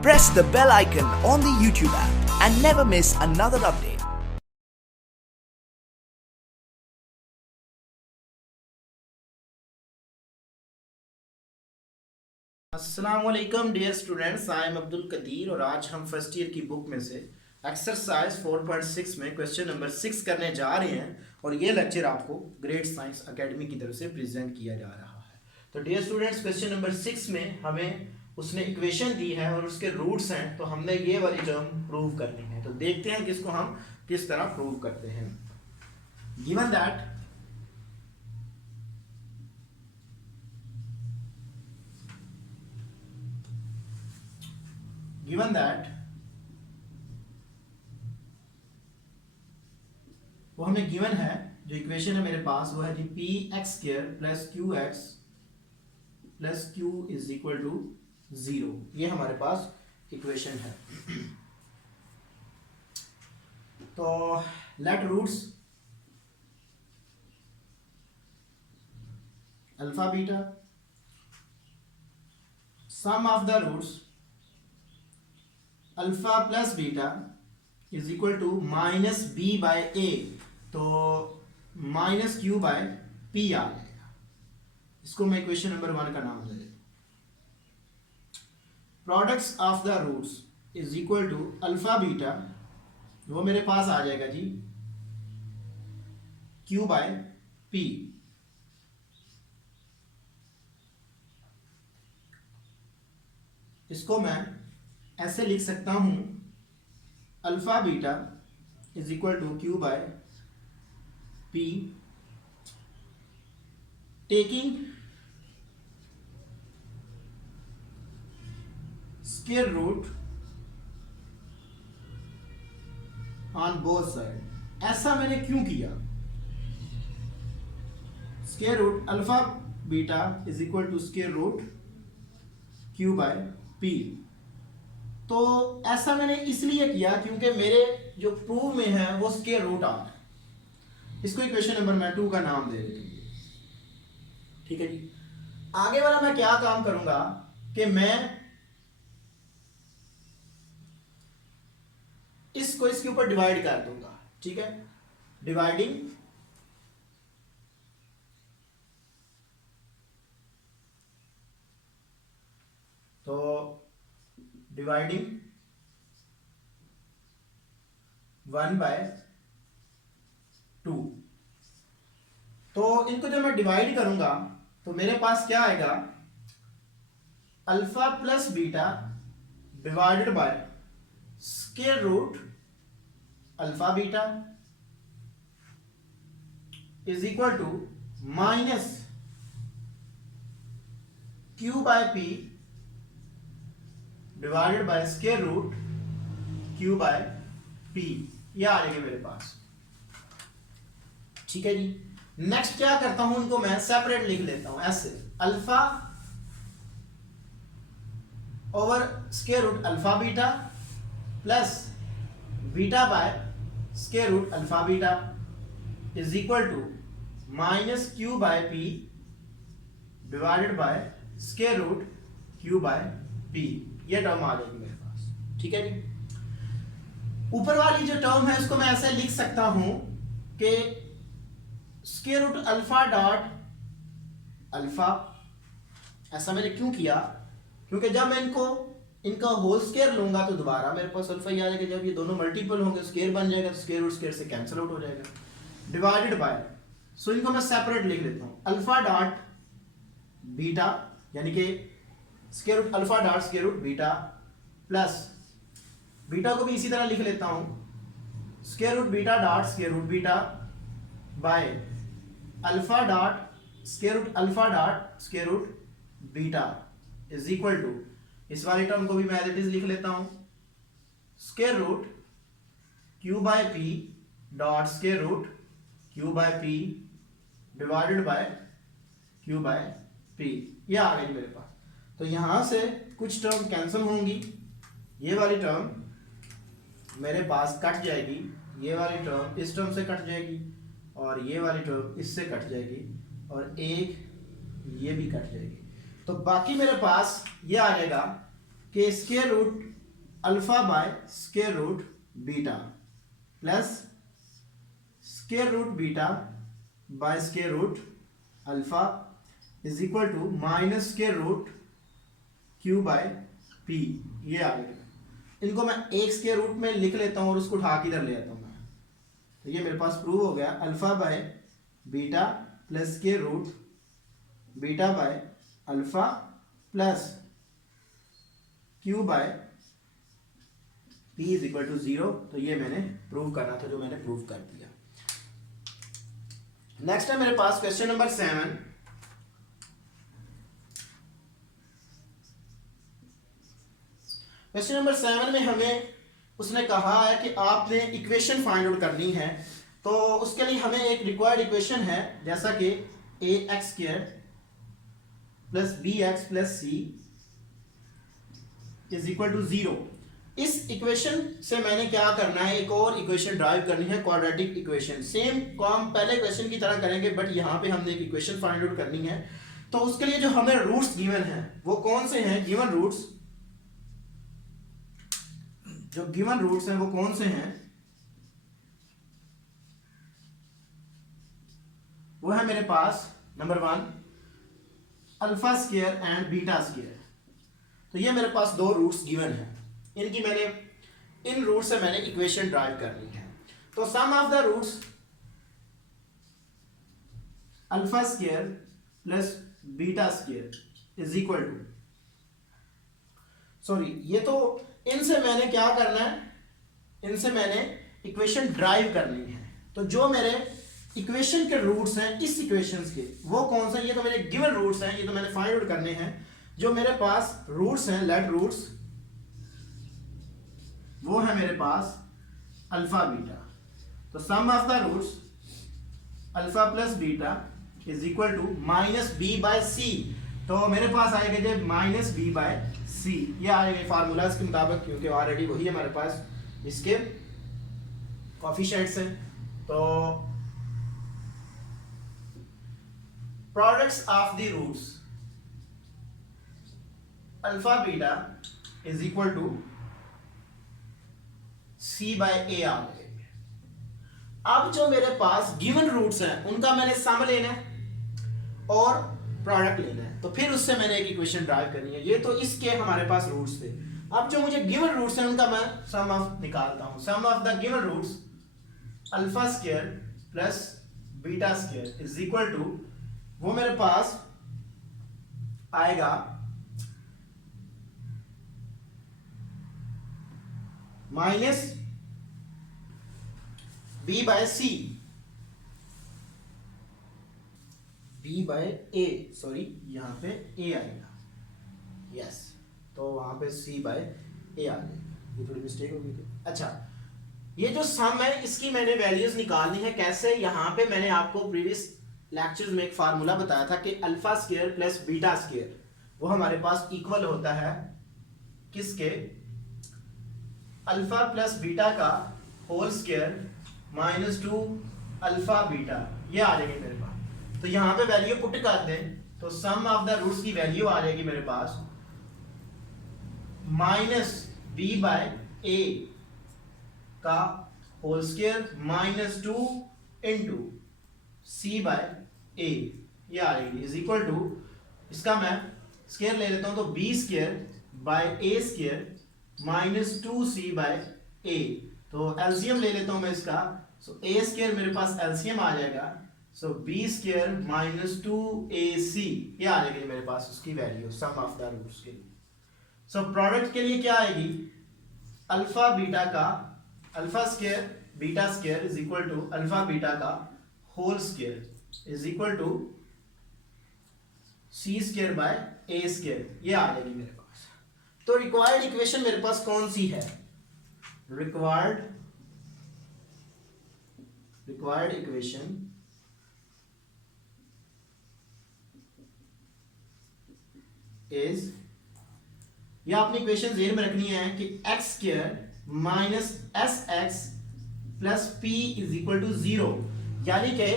Press the bell icon on the YouTube app and never miss another update. अस्सलामुअलैकुम dear students, I am Abdul Kadir और आज हम first year की book में से एक्सरसाइज 4.6 में क्वेश्चन नंबर 6 करने जा रहे हैं और ये लेक्चर आपको ग्रेट साइंस एकेडमी की तरफ से प्रेजेंट किया जा रहा है। तो डियर स्टूडेंट्स, क्वेश्चन नंबर 6 में हमें उसने इक्वेशन दी है और उसके रूट्स हैं, तो हमने ये वाली टर्म प्रूव करनी है। तो देखते हैं कि इसको हम किस तरह प्रूव करते हैं। गिवन दैट वो हमें गिवन है, जो इक्वेशन है मेरे पास वो है जी P x square plus Q x plus Q is equal to 0। ये हमारे पास इक्वेशन है। तो let roots alpha beta, sum of the roots alpha plus beta is equal to minus B by A, तो माइनस क्यू बाय पी आ जाएगा। इसको मैं इक्वेशन नंबर 1 का नाम दे देता हूं। Products of the roots is equal to alpha beta, वो मेरे पास आ जाएगा जी क्यू बाय पी। इसको मैं ऐसे लिख सकता हूं, alpha beta is equal to Q by P, taking square root on both side. ऐसा मैंने क्यों किया? Square root alpha beta is equal to square root Q by P. तो ऐसा मैंने इसलिए किया क्योंकि मेरे जो प्रूव में है वो स्क्वायर रूट आ रहा है। इसको इक्वेशन नंबर मैं 2 का नाम दे देता हूं। ठीक है जी। आगे वाला मैं क्या काम करूंगा कि मैं इसको इसके ऊपर डिवाइड कर दूंगा। ठीक है, डिवाइडिंग तो डिवाइडिंग 1 बाय 2। तो इनको जब मैं डिवाइड करूंगा तो मेरे पास क्या आएगा, alpha plus beta divided by square root alpha beta is equal to minus Q by P divided by square root Q by P. ये आ जाएगा मेरे पास। ठीक है जी। नेक्स्ट क्या करता हूं, इनको मैं सेपरेट लिख लेता हूं ऐसे, alpha over square root alpha beta plus beta by square root alpha beta is equal to minus Q by P divided by square root Q by P. ये टर्म आ जाएगी मेरे पास। ठीक है जी। ऊपर वाली जो टर्म है इसको मैं ऐसे लिख सकता हूं कि square root alpha dot alpha. ऐसा मैंने क्यों किया? क्योंकि जब मैं इनका होल स्क्वायर लूंगा तो दोबारा मेरे पास अल्फा ही आ जाएगा। जब ये दोनों मल्टीपल होंगे स्क्वायर बन जाएगा, तो स्क्वायर रूट स्क्वायर से कैंसिल आउट हो जाएगा। डिवाइडेड बाय, सो इनको मैं सेपरेट लिख लेता हूं, अल्फा डॉट बीटा, यानी कि square root alpha dot square root beta plus beta को भी इसी तरह लिख लेता हूं, square root beta dot square root beta by alpha dot square root alpha dot square root beta is equal to, इस वाले टर्म को भी मैं एज इट इज लिख लेता हूं, square root Q by P dot square root Q by P divided by Q by P. ये आ गई मेरे पास। तो यहां से कुछ टर्म कैंसिल होंगी, ये वाली टर्म मेरे पास कट जाएगी, ये वाली टर्म इस टर्म से कट जाएगी और ये वाली टर्म इससे कट जाएगी और एक ये भी कट जाएगी। तो बाकी मेरे पास ये आ जाएगा कि square root alpha by square root beta plus square root beta by square root alpha is equal to minus square root Q by P. ये आ गया। इनको मैं एक स्क्वायर रूट में लिख लेता हूँ और उसको उठा के इधर ले आता हूँ मैं। तो ये मेरे पास प्रूव हो गया, alpha by beta plus square root beta by alpha plus Q by P is equal to 0। तो ये मैंने प्रूव करना था, जो मैंने प्रूव कर दिया। नेक्स्ट है मेरे पास क्वेश्चन नंबर 7। क्वेश्चन नंबर 7 में हमें उसने कहा है कि आपने इक्वेशन फाइंड आउट करनी है। तो उसके लिए हमें एक रिक्वायर्ड इक्वेशन है, जैसा कि ax square plus bx plus c is equal to 0। इस इक्वेशन से मैंने क्या करना है, एक और इक्वेशन ड्राइव करनी है, क्वाड्रेटिक इक्वेशन। सेम काम पहले क्वेश्चन की तरह करेंगे, बट यहाँ पे हमने एक इक्वेशन फाइंड आउट करनी है। तो उसके लिए जो हमें रूट्स गिवन हैं वो कौन से हैं? गिवन रूट्स, जो गिवन रूट्स हैं वो कौन से हैं? वो है मेरे पास number 1 alpha square and beta square. तो ये मेरे पास दो रूट्स गिवन हैं, इनकी मैंने इन रूट से मैंने इक्वेशन ड्राइव करनी है। तो sum of the roots alpha square plus beta square is equal to, sorry ये तो इनसे मैंने क्या करना है, इनसे मैंने इक्वेशन ड्राइव करनी है। तो जो मेरे इक्वेशन के रूट्स हैं इस इक्वेशंस के, वो कौन से? ये तो मेरे गिवन रूट्स हैं, ये तो मैंने फाइंड आउट करने हैं। जो मेरे पास रूट्स हैं, लेट रूट्स, वो है मेरे पास अल्फा बीटा। तो sum of the roots alpha plus beta is equal to minus B by C. तो मेरे पास आएगा जब माइनस बी बाय सी, ये आएगा फार्मूला इसके मुताबिक, क्योंकि ऑलरेडी वही हमारे पास इसके कोफिशिएंट्स हैं। तो products of the roots alpha beta is equal to C by A आ गए। अब जो मेरे पास गिवन रूट्स हैं उनका मैंने सम लेना है और प्रोडक्ट लेना है, तो फिर उससे मैंने एक इक्वेशन ड्राइव करनी है। ये तो इसके हमारे पास रूट्स थे। अब जो मुझे गिवन रूट्स हैं उनका मैं सम ऑफ निकालता हूं। Sum of the given roots alpha square plus beta square is equal to, वो मेरे पास आएगा minus B by C, B by A, sorry यहां पे ए आएगा, यस। तो वहां पे सी बाय ए आ गई, ये थोड़ी मिस्टेक हो गई थी। अच्छा, ये जो सम है इसकी मैंने वैल्यूज निकालनी है। कैसे? यहां पे मैंने आपको प्रीवियस लेक्चर्स में एक फार्मूला बताया था कि alpha square plus beta square वो हमारे पास इक्वल होता है किसके? अल्फा प्लस बीटा का whole square minus 2 alpha beta, ये आ जाएगी मेरे पास। तो यहाँ पे वैल्यू पुट कर दें तो सम ऑफ द रूट्स की वैल्यू आ जाएगी मेरे पास माइनस बी बाय ए का whole square minus 2 into C by A, ये आ जाएगी इज इक्वल टू, इसका मैं स्क्वायर ले लेता हूं तो B square by A square minus 2c by A. तो एलसीएम ले लेता हूं मैं इसका। सो ए स्क्वायर मेरे पास एलसीएम आ जाएगा, सो बी स्क्वायर माइनस 2ac, ये आ जाएगी मेरे पास उसकी value sum of the roots के लिए। सो प्रोडक्ट के लिए क्या आएगी? अल्फा बीटा का alpha square beta square is equal to alpha beta का whole square is equal to C square by A square, ये आ जाएगी मेरे पास। तो रिक्वायर्ड इक्वेशन मेरे पास कौन सी है? रिक्वायर्ड इक्वेशन इज, ये आपने इक्वेशन जेर में रखनी है कि X square minus S x plus P is equal to 0, यानी कि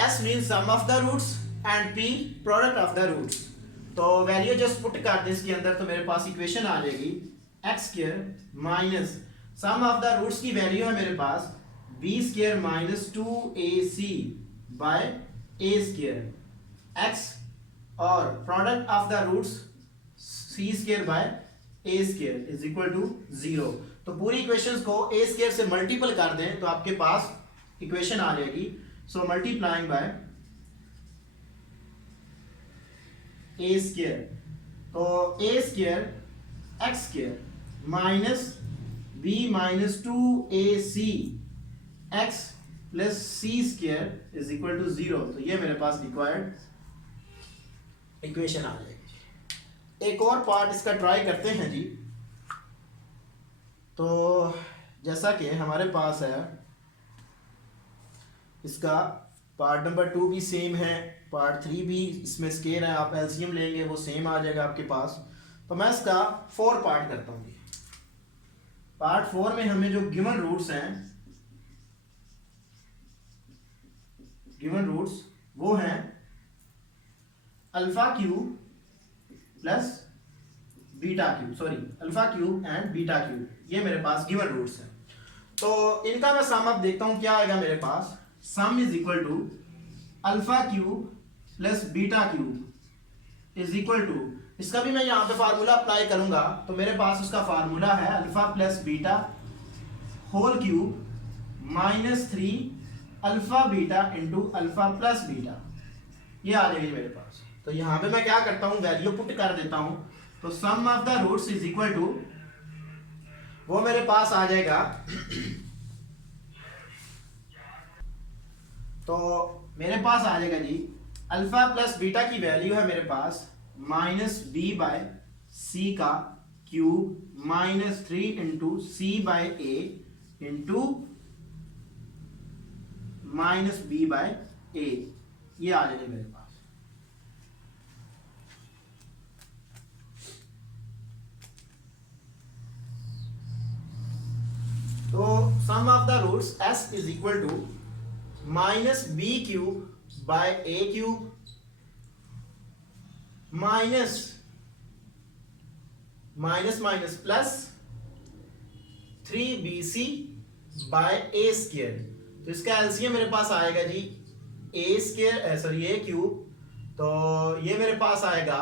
S mean sum of the roots and P product of the roots. तो वैल्यू जस्ट पुट कर दें इसके अंदर, तो मेरे पास इक्वेशन आ जाएगी x square minus sum of the roots की वैल्यू है मेरे पास B square minus 2ac by A square x और product of the roots C square by A square is equal to 0। तो पूरी इक्वेशंस को ए स्क्वायर से मल्टीपल कर दें तो आपके पास इक्वेशन आ जाएगी। So multiplying by A square, तो A square x square minus B minus 2ac x plus C square is equal to 0। तो ये मेरे पास रिक्वायर्ड इक्वेशन आ जाएगी। एक और पार्ट इसका ट्राई करते हैं जी। तो जैसा कि हमारे पास है इसका पार्ट नंबर 2 भी सेम है, पार्ट 3 भी इसमें स्केयर है, आप एलसीएम लेंगे वो सेम आ जाएगा आपके पास। तो मैं इसका 4 पार्ट करता हूँ। पार्ट 4 में हमें जो गिवन रूट्स हैं, गिवन रूट्स वो हैं alpha cube plus beta cube, sorry alpha cube and beta cube, ये मेरे पास गिवन रूट्स हैं। तो इनका मैं सम अब देखता हूं क्या आएगा मेरे पास। Sum is equal to alpha cube plus beta cube is equal to, इसका भी मैं यहां पे फार्मूला अप्लाई करूंगा तो मेरे पास उसका फार्मूला है alpha plus beta whole cube minus 3 alpha beta into alpha plus beta, ये आ जाएगी मेरे पास। तो यहां पे मैं क्या करता हूं, वैल्यू पुट कर देता हूं। तो sum of the roots is equal to, वो मेरे पास आ जाएगा तो मेरे पास आ जाएगा जी अल्फा प्लस बीटा की वैल्यू है मेरे पास माइनस बी बाय सी का cube minus 3 into C by A into minus B by A, ये आ जाएगा मेरे पास। तो sum of the roots s is equal to minus B cube by A cube minus minus plus 3bc by A square. तो इसका LCM मेरे पास आएगा जी A square sorry A cube, तो ये मेरे पास आएगा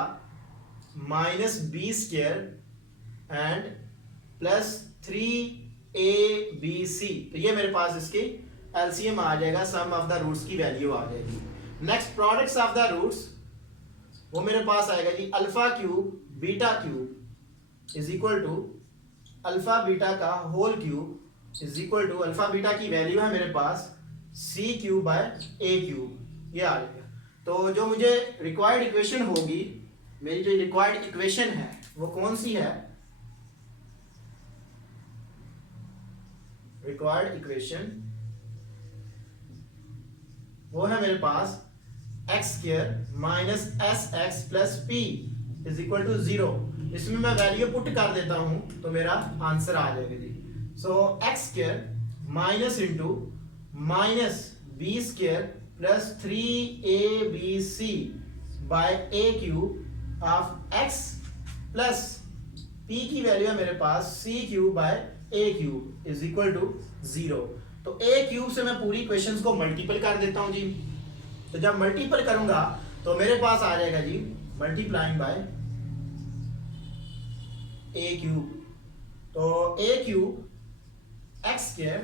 minus B square and plus 3abc, तो ये मेरे पास इसकी एलसीएम आ जाएगा, सम ऑफ द रूट्स की वैल्यू आ जाएगी। Next products of the roots, वो मेरे पास आएगा जी alpha cube beta cube is equal to alpha beta का whole cube is equal to alpha beta की वैल्यू है मेरे पास C cube by A cube, ये आ जाएगा। तो जो मुझे रिक्वायर्ड इक्वेशन होगी, मेरी जो रिक्वायर्ड इक्वेशन है वो कौन सी है, रिक्वायर्ड इक्वेशन वो है मेरे पास x square minus S x plus P is equal to 0। इसमें मैं वैल्यू पुट कर देता हूं तो मेरा आंसर आ जाएगा जी। So x square minus into minus B square plus 3abc by A cube of x plus P की वैल्यू है मेरे पास C cube by A cube is equal to 0। तो ए क्यूब से मैं पूरी इक्वेशंस को मल्टीपल कर देता हूं जी। तो जब मल्टीपल करूंगा तो मेरे पास आ जाएगा जी मल्टीप्लाइंग बाय ए क्यूब, तो A cube x square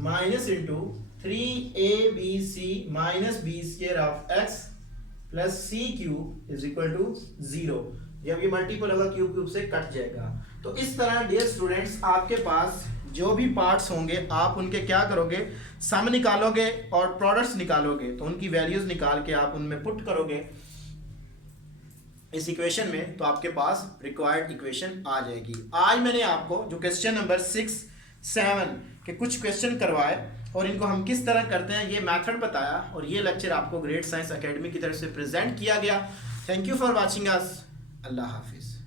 minus into 3abc minus B square of x plus C cube is equal to 0। जब ये मल्टीपल होगा क्यूब क्यूब से कट जाएगा। तो इस तरह डियर स्टूडेंट्स आपके पास जो भी पार्ट्स होंगे आप उनके क्या करोगे, सम निकालोगे और प्रोडक्ट्स निकालोगे, तो उनकी वैल्यूज निकाल के आप उनमें पुट करोगे इस इक्वेशन में, तो आपके पास रिक्वायर्ड इक्वेशन आ जाएगी। आज मैंने आपको जो क्वेश्चन नंबर 6, 7 के कुछ क्वेश्चन करवाए और इनको हम किस तरह करते हैं ये मेथड बताया, और ये लेक्चर आपको ग्रेट साइंस एकेडमी की तरफ से प्रेजेंट किया गया। Thank you for watching us. अल्लाह हाफिज़।